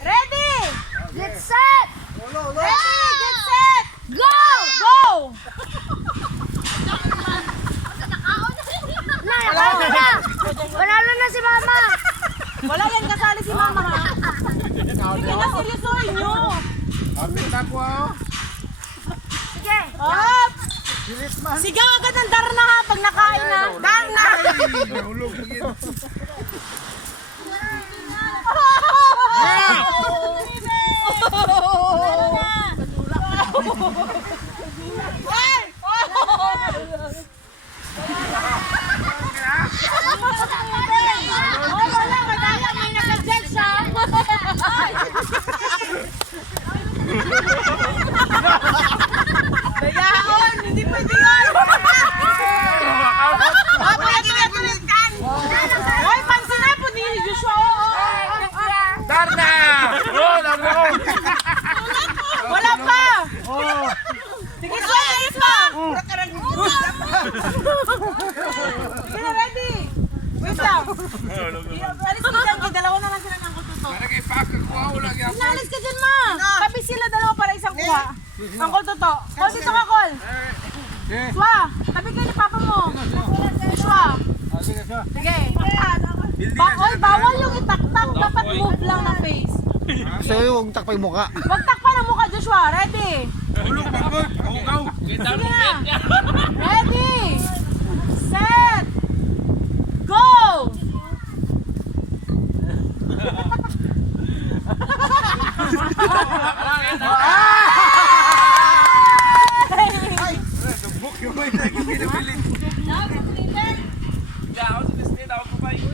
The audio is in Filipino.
Ready! Get set! Ready! Get set! Go! Go! Nakakain na! Panalo na si Mama! Wala yan, kasali si Mama ha. Sige na, seryosohin nyo. Ambil ako ah. Sige! Up! Bilis man. Sigaw agad ng Darna ha pag nakain na. Darna! Nahulog lagi. Wala, madaya, may naka-judge siya. Dayaon, hindi pwede yan. Hoy, pansin na po ni Joshua. Darna! Oh, Darna ko. Wala pa. Oh. Sige, swerte pa. Sige na, ready. Wait lang. Alis ka dyan, kay dalawa na lang sila ng kultuto. Para kay Paka ko lagi ako. Inalis ka dyan, ma. Tabi sila dalawa para isang kuha. Ang kultuto. Kol, dito ka, Kol. Swa, tabi kayo ni Papa mo. Swa. Sige, sige. Sige. Bakol, bawal yung itaktak. Dapat move lang ng face. Gusto ko yung takpay mukha. Wag takpan ang mukha, Joshua. Ready? Hulog pagod. Hugaw. Sige na. Ready? Set.